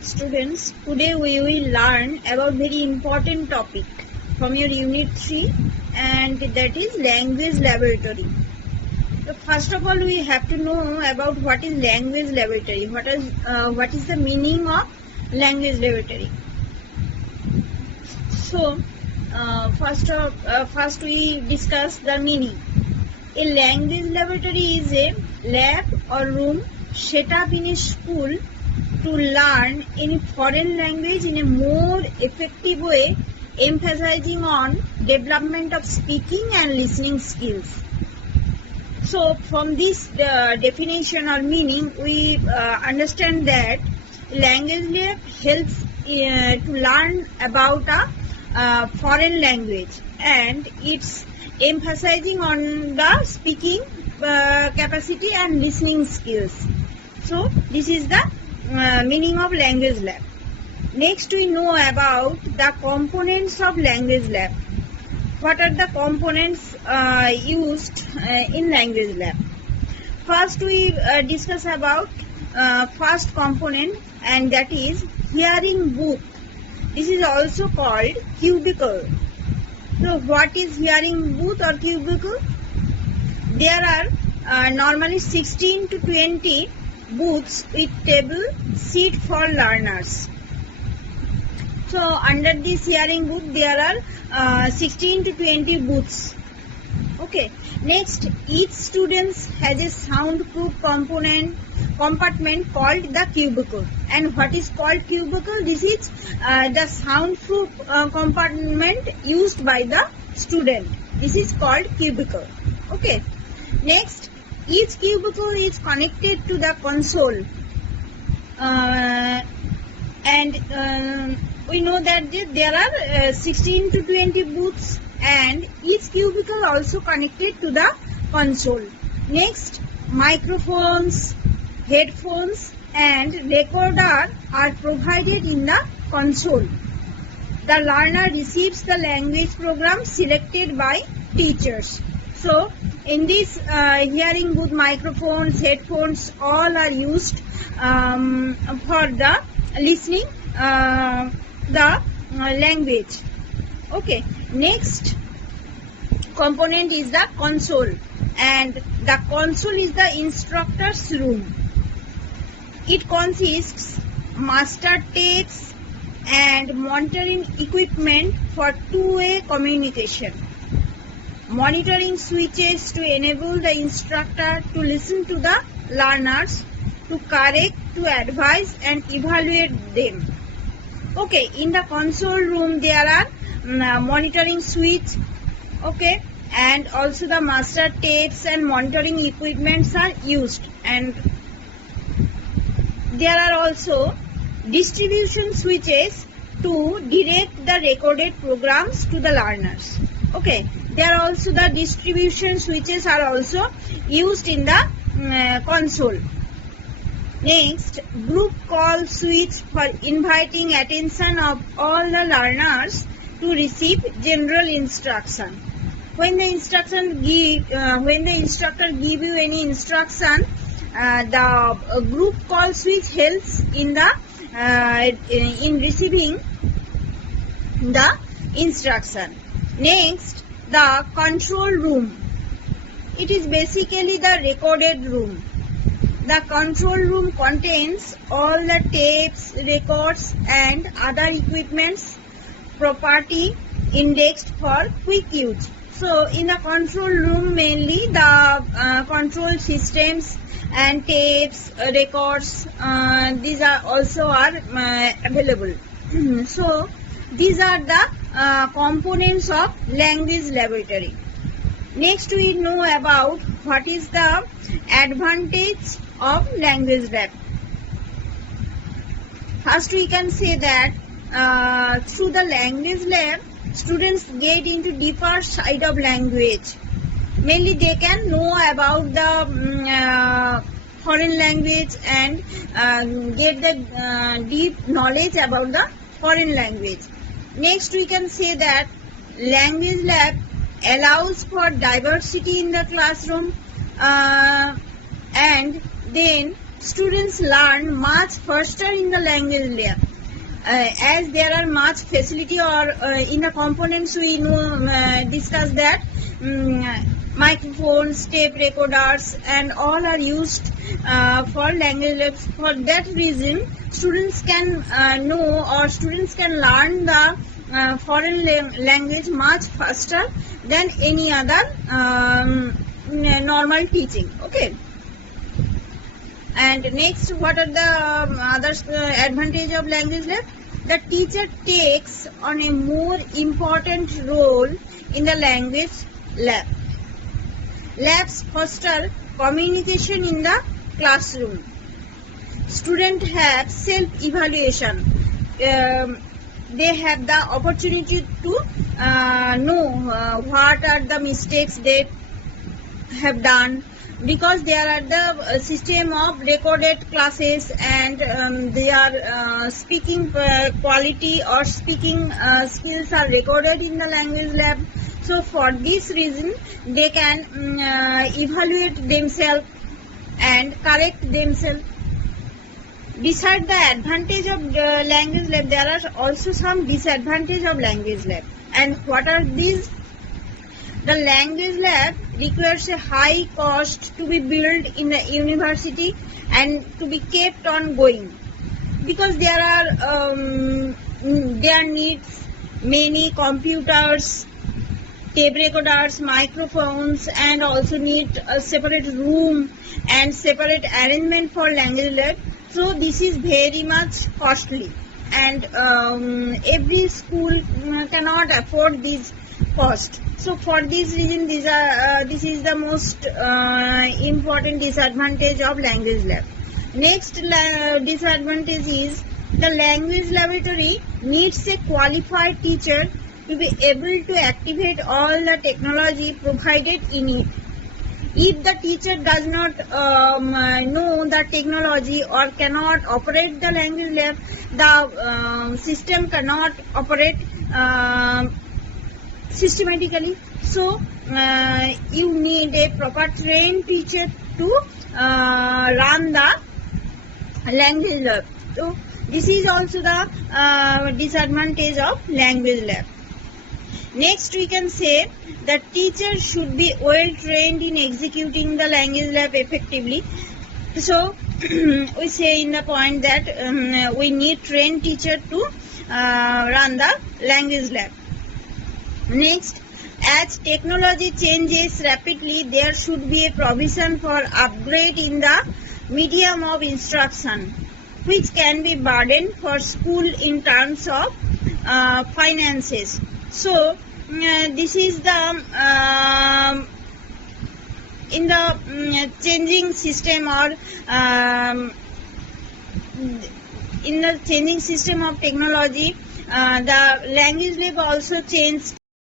Students, today we will learn about very important topic from your unit 3, and that is language laboratory. So first of all, we have to know about what is language laboratory. What is the meaning of language laboratory? So first we discuss the meaning. A language laboratory is a lab or room set up in a school to learn any foreign language in a more effective way, emphasizing on development of speaking and listening skills. So from this definition or meaning, we understand that language lab helps to learn about a foreign language, and it's emphasizing on the speaking capacity and listening skills. So this is the meaning of language lab. Next, we know about the components of language lab. What are the components used in language lab? First, we discuss about first component, and that is hearing booth. This is also called cubicle. So what is hearing booth or cubicle? There are normally 16 to 20 booths with table seat for learners. So under this hearing booth there are 16 to 20 booths. Okay. Next, each student has a soundproof compartment called the cubicle. And what is called cubicle? This is the soundproof compartment used by the student. This is called cubicle. Okay. Next, each cubicle is connected to the console, and we know that there are 16 to 20 booths, and each cubicle also connected to the console. Next, microphones, headphones and recorder are provided in the console. The learner receives the language program selected by teachers. So in this hearing booth, microphones, headphones, all are used for the listening the language. Okay. Next component is the console, and the console is the instructor's room. It consists master tapes and monitoring equipment for two-way communication, monitoring switches to enable the instructor to listen to the learners, to correct, to advise and evaluate them. Okay, in the console room there are monitoring switch, okay, and also the master tapes and monitoring equipments are used, and there are also distribution switches to direct the recorded programs to the learners. Okay, there are also the distribution switches are also used in the console. Next, group call switch for inviting attention of all the learners to receive general instruction. When the instructor give you any instruction, the group call switch helps in receiving the instruction. Next, the control room. It is basically the recorded room. The control room contains all the tapes, records and other equipments property indexed for quick use. So in the control room mainly the control systems and tapes, records, these are also available. So these are the components of language laboratory. Next, we know about what is the advantage of language lab. First, we can say that through the language lab, students get into deeper side of language. Mainly, they can know about the foreign language and get the deep knowledge about the foreign language. Next, we can say that language lab allows for diversity in the classroom, and then students learn much faster in the language lab. As there are much facility or in the components we know discuss that microphones, tape recorders and all are used for language labs. For that reason students can know or students can learn the foreign language much faster than any other normal teaching. Okay. And next, what are the other advantage of language lab? The teacher takes on a more important role in the language lab. Labs foster communication in the classroom. Students have self-evaluation. They have the opportunity to know what are the mistakes they have done, because there are the system of recorded classes and their speaking quality or speaking skills are recorded in the language lab. So for this reason they can evaluate themselves and correct themselves. Besides the advantage of the language lab, there are also some disadvantages of language lab. And what are these? The language lab requires a high cost to be built in the university and to be kept on going, because there needs many computers, tape recorders, microphones, and also need a separate room and separate arrangement for language lab. So this is very much costly, and every school cannot afford this cost. So for this reason, this is the most important disadvantage of language lab. Next disadvantage is the language laboratory needs a qualified teacher to be able to activate all the technology provided in it. If the teacher does not know the technology or cannot operate the language lab, the system cannot operate systematically. So you need a proper trained teacher to run the language lab. So this is also the disadvantage of language lab. Next, we can say that teacher should be well trained in executing the language lab effectively. So we say in the point that we need trained teacher to run the language lab. Next, as technology changes rapidly, there should be a provision for upgrade in the medium of instruction, which can be burden for school in terms of finances. So this is the in the changing system or in the changing system of technology, the language lab also changed